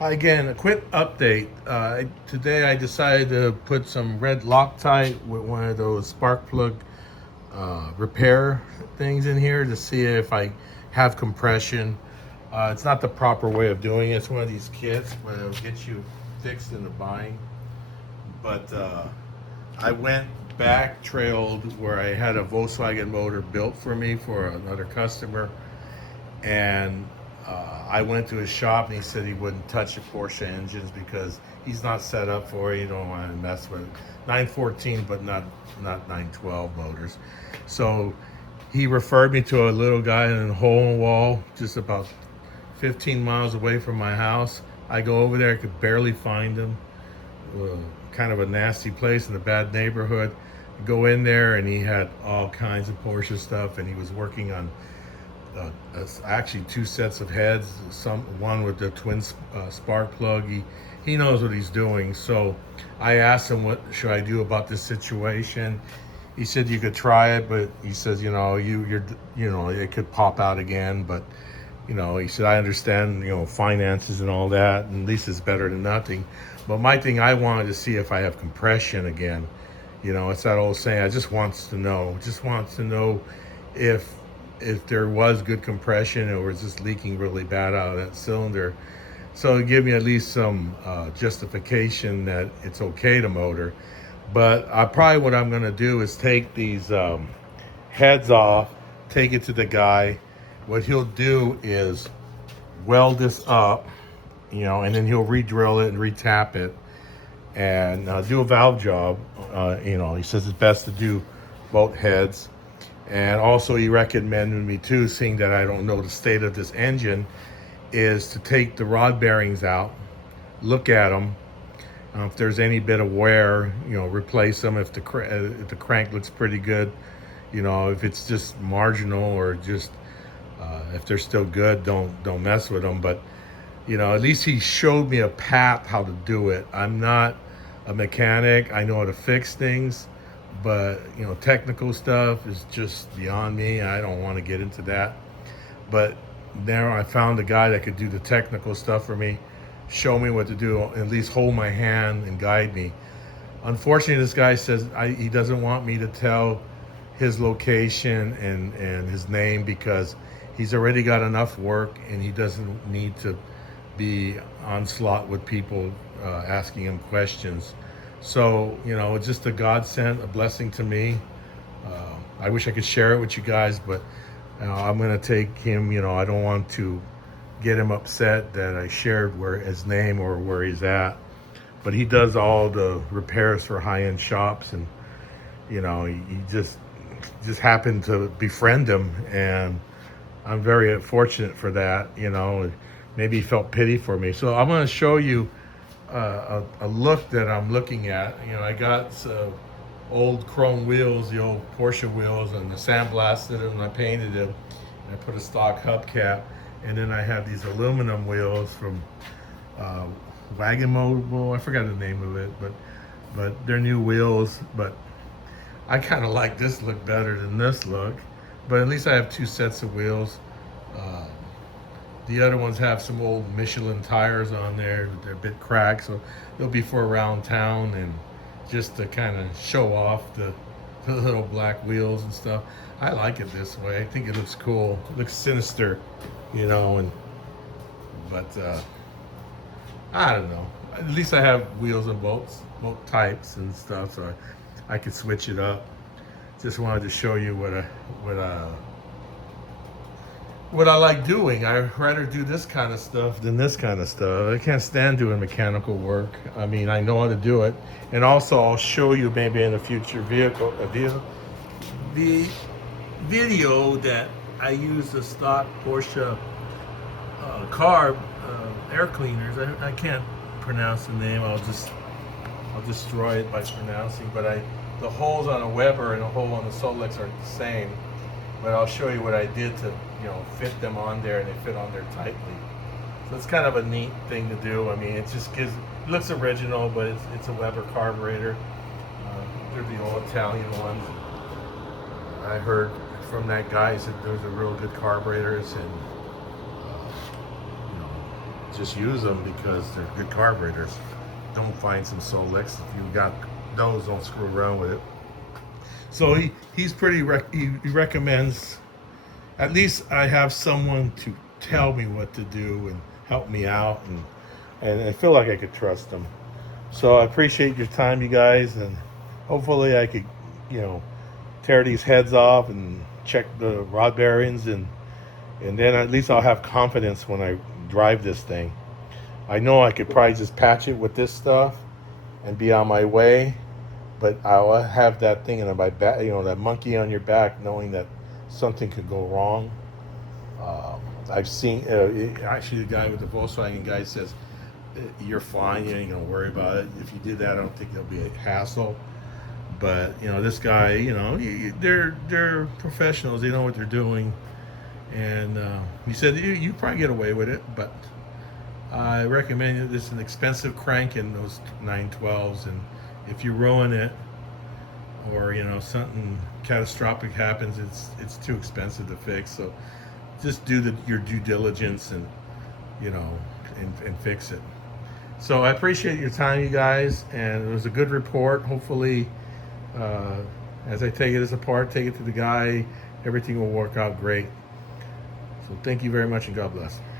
Again, a quick update. Today I decided to put some red Loctite with one of those spark plug repair things in here to see if I have compression. It's not the proper way of doing it. It's one of these kits, but it'll get you fixed in the bind. But I went back trailed where I had a Volkswagen motor built for me for another customer, and I went to his shop and he said he wouldn't touch the Porsche engines because he's not set up for it. You don't want to mess with 914, but not 912 motors. So he referred me to a little guy in a hole in the wall, just about 15 miles away from my house. I go over there, I could barely find him. Kind of a nasty place in a bad neighborhood. Go in there and he had all kinds of Porsche stuff, and he was working on actually two sets of heads, one with the twin spark plug. He knows what he's doing. So I asked him, what should I do about this situation? He said you could try it, but he says, it could pop out again. But he said, I understand, finances and all that, and at least it's better than nothing. But my thing, I wanted to see if I have compression again. It's that old saying, just wants to know if there was good compression or was just leaking really bad out of that cylinder. So it gave me at least some justification that it's okay to motor. But what I'm gonna do is take these heads off, take it to the guy. What he'll do is weld this up, and then he'll re-drill it and re-tap it and do a valve job. He says it's best to do both heads. And also he recommended me too, seeing that I don't know the state of this engine, is to take the rod bearings out, look at them. If there's any bit of wear, replace them. If the crank looks pretty good, if it's just marginal or just if they're still good, don't mess with them. But at least he showed me a path how to do it. I'm not a mechanic. I know how to fix things, but technical stuff is just beyond me. I don't want to get into that. But there I found a guy that could do the technical stuff for me, show me what to do, at least hold my hand and guide me. Unfortunately, this guy says he doesn't want me to tell his location and his name because he's already got enough work and he doesn't need to be onslaught with people asking him questions. So, it's just a godsend, a blessing to me. I wish I could share it with you guys, but I'm going to take him. I don't want to get him upset that I shared his name or where he's at. But he does all the repairs for high-end shops, and, he just happened to befriend him, and I'm very fortunate for that. Maybe he felt pity for me. So I'm going to show you a look that I'm looking at. I got old chrome wheels, the old Porsche wheels, and I sandblasted them and I painted them. And I put a stock hubcap, and then I have these aluminum wheels from Wagon Mobile. I forgot the name of it, but they're new wheels. But I kind of like this look better than this look. But at least I have two sets of wheels. The other ones have some old Michelin tires on there. They're a bit cracked, so they'll be for around town and just to kind of show off the little black wheels and stuff. I like it this way. I think it looks cool. It looks sinister, but I don't know. At least I have wheels of both types and stuff, so I could switch it up. Just wanted to show you what I like doing. I'd rather do this kind of stuff than this kind of stuff. I can't stand doing mechanical work. I mean, I know how to do it. And also, I'll show you maybe in a future video that I use the stock Porsche carb air cleaners. I can't pronounce the name. I'll destroy it by pronouncing. But the holes on a Weber and a hole on the Solex are the same. But I'll show you what I did to fit them on there, and they fit on there tightly. So it's kind of a neat thing to do. I mean, it looks original, but it's a Weber carburetor. They're the old Italian ones. I heard from that guy, he said those are real good carburetors, and just use them because they're good carburetors. Don't find some Solix. If you got those, don't screw around with it. So he's pretty he recommends, at least I have someone to tell me what to do and help me out, and I feel like I could trust him. So I appreciate your time, you guys, and hopefully I could, tear these heads off and check the rod bearings, and then at least I'll have confidence when I drive this thing. I know I could probably just patch it with this stuff and be on my way, but I'll have that thing in my back, that monkey on your back, knowing that something could go wrong. I've seen, actually, the guy with the Volkswagen guy says, you're fine, you ain't gonna worry about it. If you did that, I don't think there'll be a hassle. But this guy, they're professionals. They know what they're doing, and he said you probably get away with it. But I recommend it. It's an expensive crank in those 912s, and if you ruin it, or something catastrophic happens, it's too expensive to fix. So just do your due diligence and and fix it. So I appreciate your time, you guys, and it was a good report. Hopefully, as I take it apart, take it to the guy, everything will work out great. So thank you very much, and God bless.